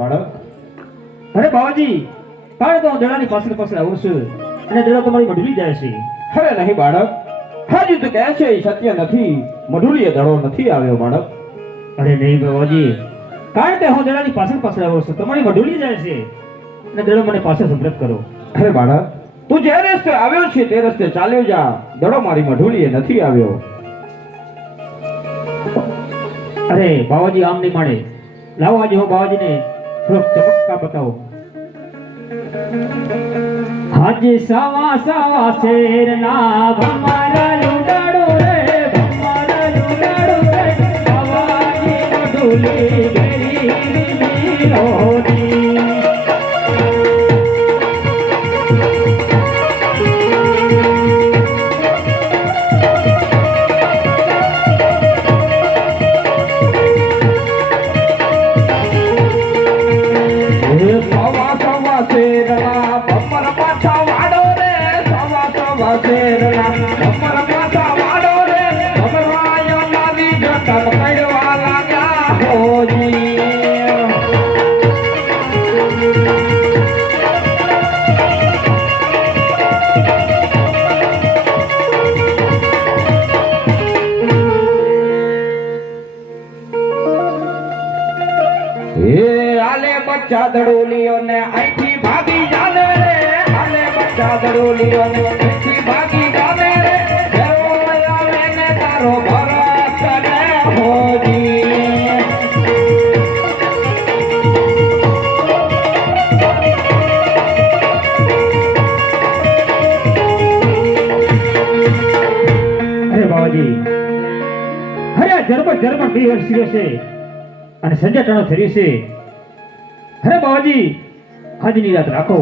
બાળક? અરે બાવાજી, કાલે તો હું દડાની પાછળ પાછળ આવું છું અને દડા તમારી મઢુલી જાય છે. અરે નહીં બાળક, હાજી તું કહે છે એ સત્ય નથી. મઢુલીએ દડો નથી આવ્યો બાળક. અરે નહીં બાવાજી, કારણ કે હું દડાની પાછળ પાછળ આવું છું, તમારી મઢુલી જાય છે અને દડો મને પાછળ સંપ્રત કરો. અરે બાળક, તું જે રસ્તે આવ્યો છે તે રસ્તે ચાલ્યો જા. દડો મારી મઢુલીએ નથી આવ્યો. અરે બાવાજી આમ નહીં માણે. લાવો આજે હું બાવાજીને થોડોક ચમત્કાર બતાવો. આજે સવા સવા શેરના ભમરા લૂડાડો રે, ભમરા લૂડાડો રે, બાવાજી મઢુલી ઘેરી હોની. સવા સવા શેરના ભમર પાછા વાડો રે, સવા સવા શેરના ભમર પાછા વાડો રે, ભમરાયો નાવી જતા પડવા લાગ્યા હોજી. એ આલે બચ્ચા દડોલીઓને અહીંથી ભાગી જાને રે, આલે બચ્ચા દડોલીઓને અહીંથી ભાગી જાને રે, ઘેરો આવે ને તારો ભરત ને હોજી. અરે બાવાજી, અરે આ જરબર જરબર 2 વર્ષ થયો છે અને સંજય ટાણો થયો છે. અરે બાવાજી, આજની રાત રાખો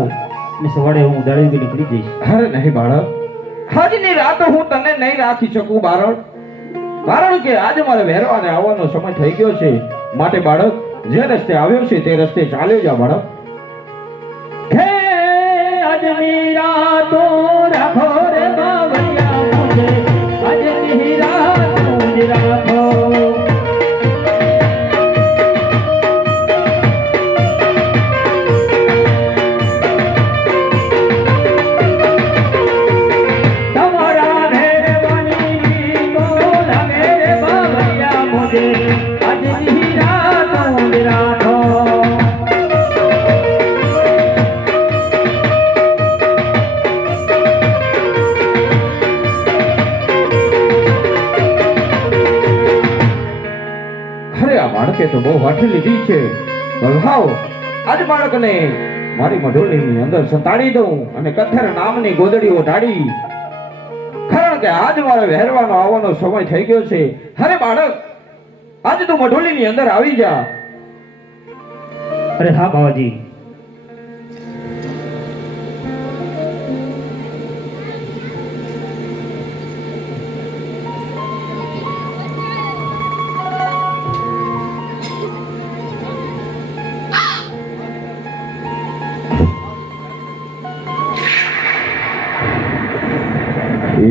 અને સવારે હું દાડેવી નીકળી જઈશ. અરે નહીં બાળક, આજની રાત હું તને નહીં રાખી શકું બાળક. કારણ કે આજે મારે વહેરવાને આવવાનો સમય થઈ ગયો છે. માટે બાળક, જે રસ્તે આવ્યો છે તે રસ્તે ચાલ્યો જા બાળક. હે આજની રાતો રાખો રે બાવળિયા મુજે, આજની રાતો જ રાખો. તમારા રહેવાની તો લાગે રે બાવળિયા મુજે, આજની રાતો જ રાખો. અરે આ બાળકે તો બહુ વાઠી લીધી છે. લાવ આજ બાળકને મારી મઢોલીની અંદર સંતાડી દઉં અને કથર નામની ગોદડી ઓઢાડી. કારણ કે આજ મારે વહેરવાનો આવવાનો સમય થઈ ગયો છે. અરે બાળક, આજ તું મઢોલીની અંદર આવી જા. અરે હા બાવાજી.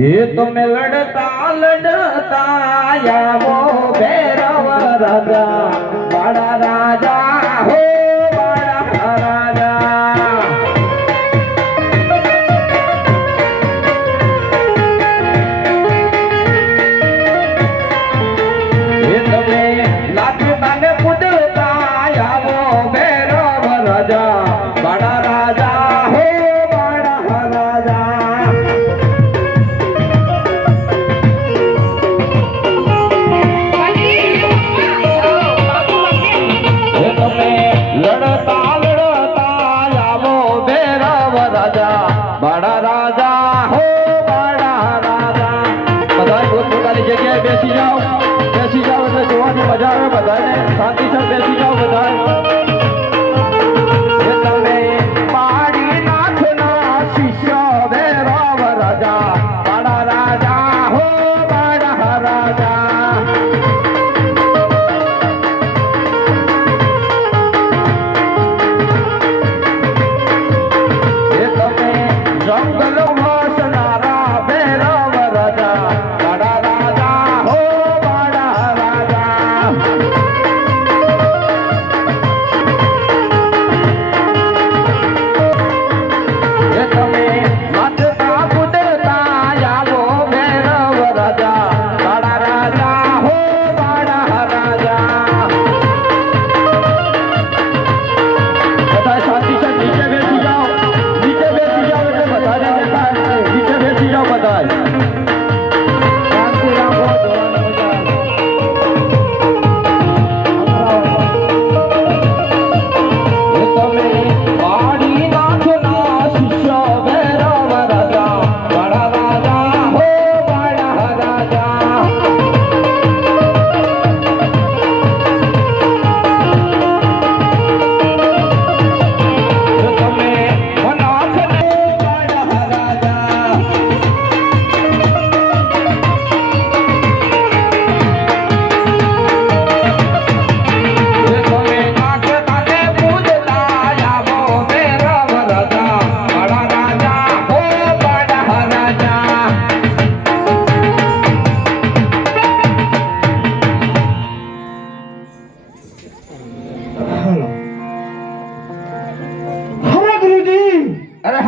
એ તમે લડતા લડતા આવો ભૈરવ રાજા, બાળા રાજા હો બાળા રાજા. એ તમે લાગતા ને કૂદતા આવો ભૈરવ રાજા, બાળા રાજા હો બાળા રાજા. લડતા લડતા આવો ભૈરવ રાજા, બાળા રાજા હો બાળા રાજા. બધા પોતપોતાની જગ્યાએ બેસી જાઓ, બેસી જાઓ એટલે જોવાની મજા આવે. બધાને શાંતિસર બેસી જાઓ બધા. તમે પાડી નાથના શિષ્ય ભૈરવ રાજા, બાળા રાજા હો બાળા રાજા. જંગલ વસનારા ભૈરવ રાજા, બાળા રાજા હો બાળા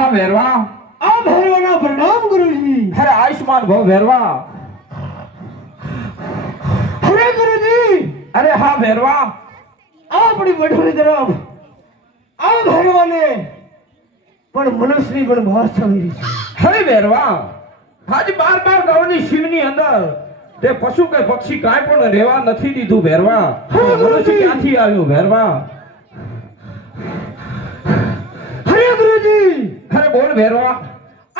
હા ભેરવા. આ ભૈરવના પ્રણામ ગુરુજી. અરે આયુષ્માન ભવ ભેરવા. અરે ગુરુજી, અરે હા ભેરવા. આપણી વઢોળી તરફ આ ભૈરવાને પણ મનુષ્યની પણ ભાસ આવી રહી છે. અરે ભેરવા, આજ 12 ગામની શિવની અંદર તે પશુ કે પક્ષી કાંઈ પણ રહેવા નથી દીધું ભેરવા. મનુષ્ય ક્યાંથી આવ્યું ભેરવા? અરે ગુરુજી, અરે બોલ ભેરવા.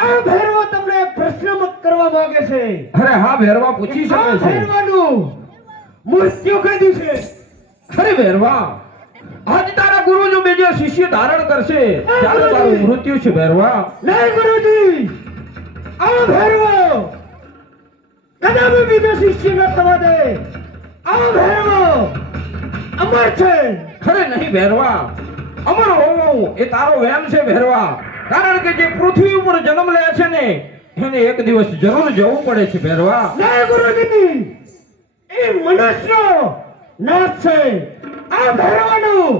આ ભૈરવ તમને એક પ્રશ્ન કરવા માંગે છે. અરે હા ભેરવા, પૂછી આ શકે છે. ભૈરવાનું મૃત્યુ કદી છે? અરે ભેરવા, આજ તારા ગુરુ જો બીજો શિષ્ય ધારણ કરશે ત્યારે તારું મૃત્યુ છે ભેરવા. નહીં ગુરુજી, આ ભૈરવ કદાપી બીજો શિષ્ય ન થવા દે. આ ભૈરવ અમર છે. અરે નહીં ભેરવા, અમર હોવું એ તારો વહેમ છે ભેરવા. કારણ કે જે પૃથ્વી ઉપર જન્મ લે છે ને એને એક દિવસ જરૂર જવું પડે છે ભેરવા. નહીં ગુરુજી, એ મનુષ્યનો નાશ છે. આ ભૈરવનું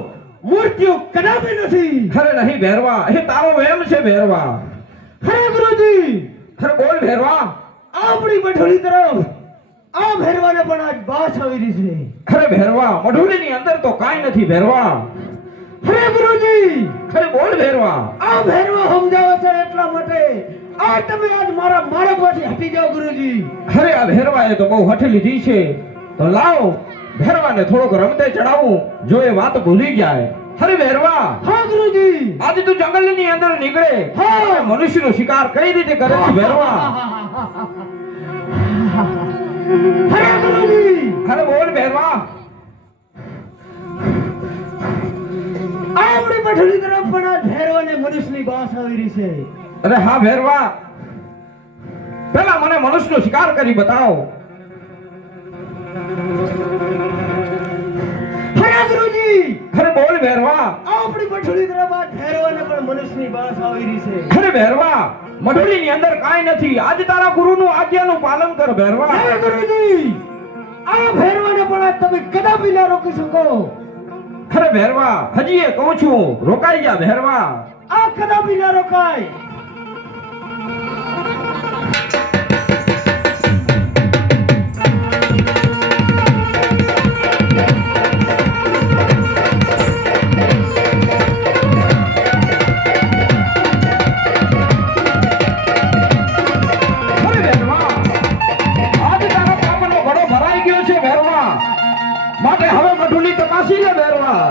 મૃત્યુ કદાપી નથી. અરે નહીં ભેરવા, એ તારો વહેમ છે ભેરવા. હે ગુરુજી, અરે બોલ ભેરવા. આપણી વઢોળી તરફ આ ભૈરવાને પણ આજ બાસ આવી રહી છે. અરે ભેરવા, મઢુલીની અંદર તો કાંઈ નથી ભેરવા. હે ગુરુજી, અરે બોલ ભેરવા. આ ભૈરવ સમજાવે છે એટલા માટે આ તમે આજ મારા માર્ગમાંથી હટી જાઓ ગુરુજી. અરે આ ભેરવાએ તો બહુ હઠ લીધી છે. તો લાવ ભેરવાને થોડોક રમતે ચડાવું, જો એ વાત ભૂલી જાય. અરે ભેરવા, હા ગુરુજી. આજે તું જંગલની અંદર નીકળે હા. અને મનુષ્યનો શિકાર કઈ રીતે કરે છે ભેરવા? હે ગુરુજી, અરે બોલ ભેરવા. આપણી વઢોળી તરફ પણ આ ભૈરવને મનુષ્યની બાસ આવી રહી છે. અરે હા ભેરવા, પેલા મને મનુષ્યનો શિકાર કરી બતાવો. હે ગુરુજી, અરે બોલ ભેરવા. આપણી વઢોળી તરફ આ ભૈરવને પણ મનુષ્યની બાસ આવી રહી છે. અરે ભેરવા, મઢુલીની અંદર કાંઈ નથી. આજ તારા ગુરુનું આજ્ઞાનું પાલન કર ભેરવા. હે ગુરુજી, આ ભૈરવને પણ આજ તમે કદાપી ના રોકી શકો. અરે ભેરવા, હજી એ કહું છું, રોકાઈ જા ભેરવા. આ કદાપી ના રોકાય. અરે ભેરવા, આજ તારા પાપનો ઘડો ભરાઈ ગયો છે ભેરવા. માટે હવે મઢુલી તપાસી લે ભેરવા.